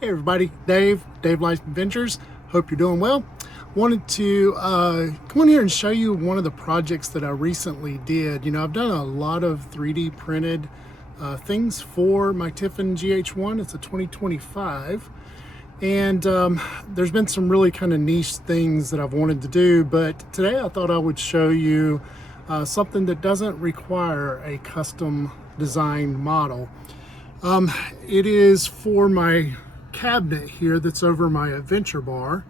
Hey everybody, Dave Life Adventures. Hope you're doing well. Wanted to come on here and show you one of the projects that I recently did. You know, I've done a lot of 3D printed things for my Tiffin GH1. It's a 2025. And there's been some really kind of niche things that I've wanted to do, but today I thought I would show you something that doesn't require a custom designed model. It is for my cabinet here that's over my adventure bar,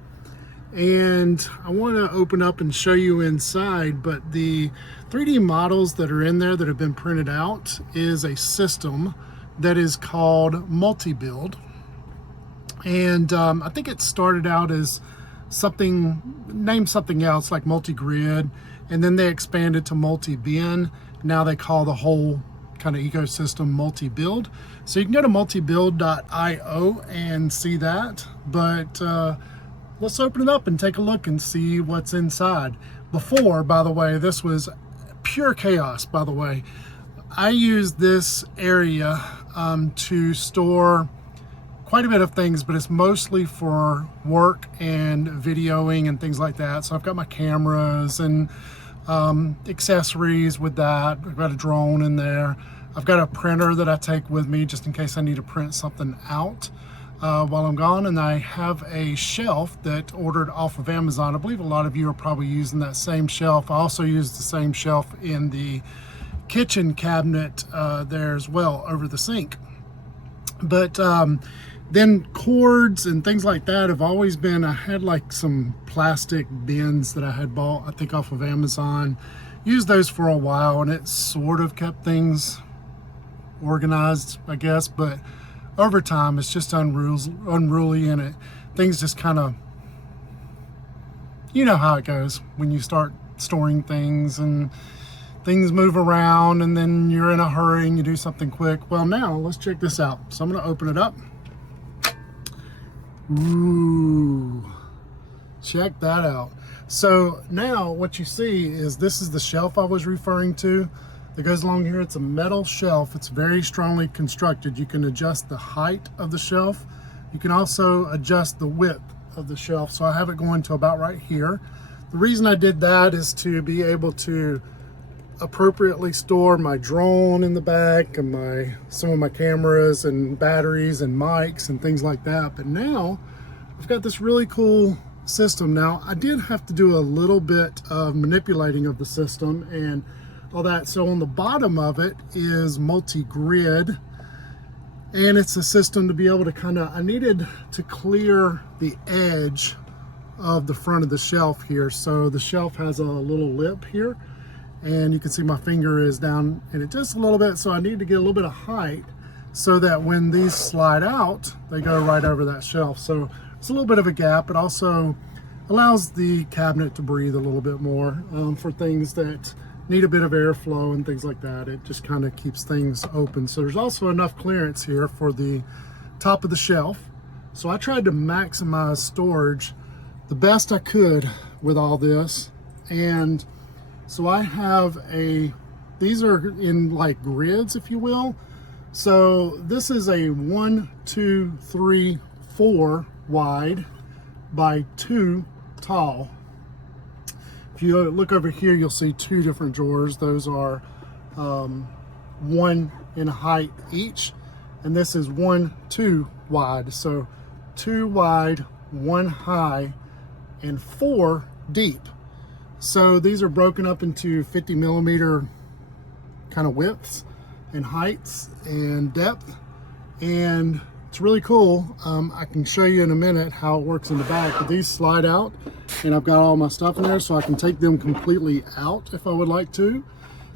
and I want to open up and show you inside. But the 3D models that are in there that have been printed out is a system that is called MultiBuild, and I think it started out as something named something else like MultiGrid, and then they expanded to MultiBin. Now they call the whole kind of ecosystem MultiBuild. So you can go to multibuild.io and see that, but let's open it up and take a look and see what's inside. Before, by the way, this was pure chaos. By the way, I used this area to store quite a bit of things, but it's mostly for work and videoing and things like that. So I've got my cameras and accessories with that. I've got a drone in there. I've got a printer that I take with me just in case I need to print something out while I'm gone. And I have a shelf that ordered off of Amazon. I believe a lot of you are probably using that same shelf. I also use the same shelf in the kitchen cabinet there as well, over the sink. But then cords and things like that have always been, I had like some plastic bins that I had bought, I think off of Amazon. Used those for a while and it sort of kept things organized, I guess, but over time it's just unruly, and things just kind of, you know how it goes when you start storing things and things move around and then you're in a hurry and you do something quick. Well, now let's check this out. So I'm going to open it up. Ooh, check that out. So now what you see is this is the shelf I was referring to that goes along here. It's a metal shelf. It's very strongly constructed. You can adjust the height of the shelf. You can also adjust the width of the shelf. So I have it going to about right here. The reason I did that is to be able to appropriately store my drone in the back and some of my cameras and batteries and mics and things like that. But now I've got this really cool system. Now I did have to do a little bit of manipulating of the system and all that. So on the bottom of it is MultiGrid, and it's a system to be able to I needed to clear the edge of the front of the shelf here. So the shelf has a little lip here, and you can see my finger is down in it just a little bit. So I need to get a little bit of height so that when these slide out, they go right over that shelf. So it's a little bit of a gap. It also allows the cabinet to breathe a little bit more for things that need a bit of airflow and things like that. It just kind of keeps things open. So there's also enough clearance here for the top of the shelf. So I tried to maximize storage the best I could with all this. And so I have these are in like grids, if you will. So this is a 1, 2, 3, 4 wide by 2 tall. If you look over here, you'll see 2 different drawers. Those are 1 in height each, and this is 1, 2 wide. So 2 wide, 1 high, and 4 deep. So these are broken up into 50 millimeter kind of widths and heights and depth, and it's really cool. I can show you in a minute how it works in the back, but these slide out and I've got all my stuff in there, so I can take them completely out if I would like to.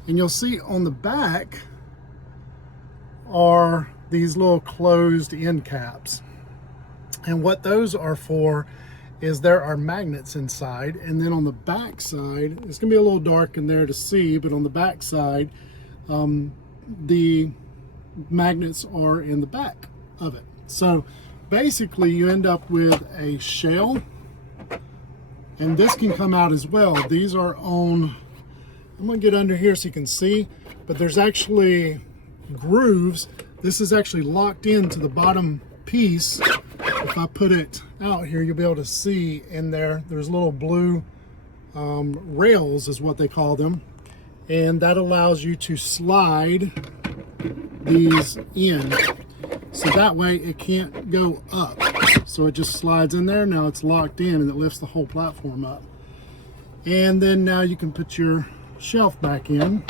And you'll see on the back are these little closed end caps, and what those are for is there are magnets inside. And then on the back side, it's gonna be a little dark in there to see, but on the back side, the magnets are in the back of it. So basically you end up with a shell, and this can come out as well. These are on, I'm gonna get under here so you can see, but there's actually grooves. This is actually locked into the bottom piece if I put it out here, you'll be able to see in there, there's little blue rails is what they call them. And that allows you to slide these in. So that way it can't go up. So it just slides in there. Now it's locked in and it lifts the whole platform up. And then now you can put your shelf back in.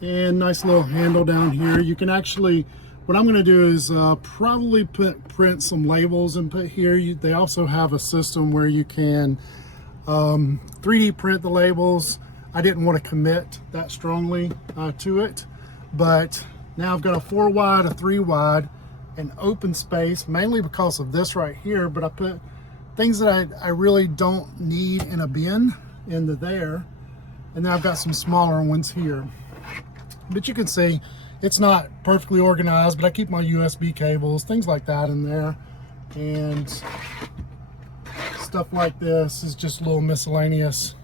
And nice little handle down here. You can actually, what I'm going to do is probably print some labels and put here. They also have a system where you can 3D print the labels. I didn't want to commit that strongly to it, but now I've got a 4 wide, a 3 wide, an open space, mainly because of this right here, but I put things that I really don't need in a bin into there. And then I've got some smaller ones here. But you can see it's not perfectly organized, but I keep my USB cables, things like that in there. And stuff like this is just little miscellaneous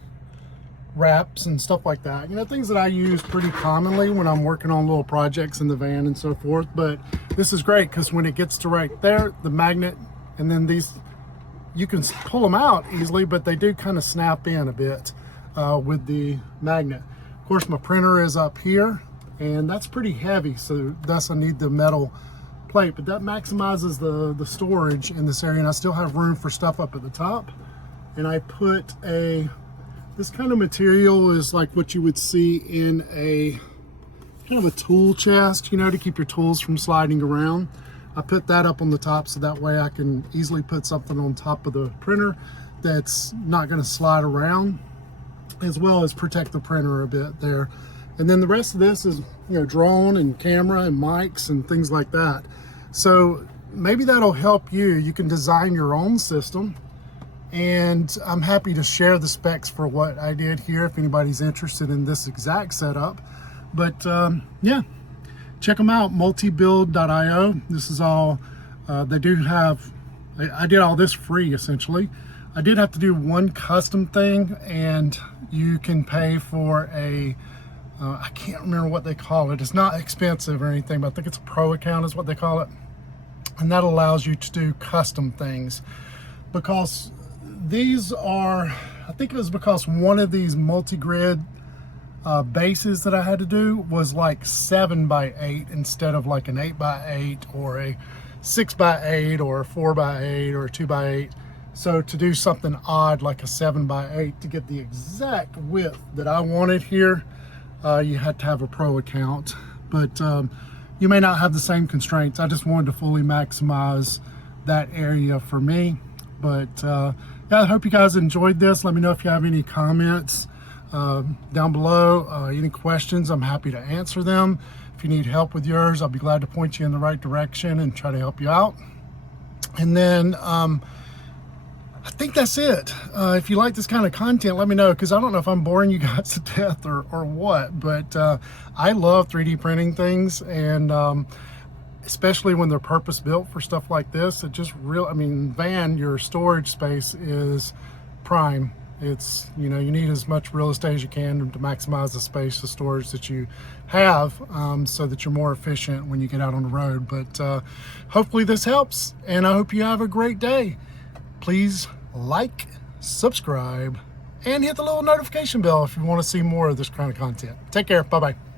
wraps and stuff like that. You know, things that I use pretty commonly when I'm working on little projects in the van and so forth. But this is great because when it gets to right there, the magnet, and then these, you can pull them out easily, but they do kind of snap in a bit with the magnet. Of course, my printer is up here, and that's pretty heavy, so thus I need the metal plate, but that maximizes the storage in this area, and I still have room for stuff up at the top. And I put this kind of material is like what you would see in a kind of a tool chest, you know, to keep your tools from sliding around. I put that up on the top so that way I can easily put something on top of the printer that's not going to slide around, as well as protect the printer a bit there. And then the rest of this is, you know, drone and camera and mics and things like that. So maybe that'll help you. You can design your own system, and I'm happy to share the specs for what I did here if anybody's interested in this exact setup. But yeah, check them out, multibuild.io. This is all, they do have, I did all this free essentially. I did have to do one custom thing, and you can pay for a, I can't remember what they call it. It's not expensive or anything, but I think it's a pro account is what they call it. And that allows you to do custom things, because these are, I think it was because one of these MultiGrid bases that I had to do was like 7x8 instead of like an 8x8 or a 6x8 or a 4x8 or a 2x8. So to do something odd like a 7x8 to get the exact width that I wanted here, you had to have a pro account. But you may not have the same constraints. I just wanted to fully maximize that area for me. But yeah, I hope you guys enjoyed this. Let me know if you have any comments down below, any questions. I'm happy to answer them. If you need help with yours, I'll be glad to point you in the right direction and try to help you out. And then I think that's it. If you like this kind of content, let me know, because I don't know if I'm boring you guys to death or what, but I love 3D printing things, and especially when they're purpose built for stuff like this. It just real, I mean, van, your storage space is prime. It's, you know, you need as much real estate as you can to maximize the space of storage that you have, so that you're more efficient when you get out on the road. But hopefully this helps, and I hope you have a great day. Please like, subscribe, and hit the little notification bell if you want to see more of this kind of content. Take care. Bye-bye.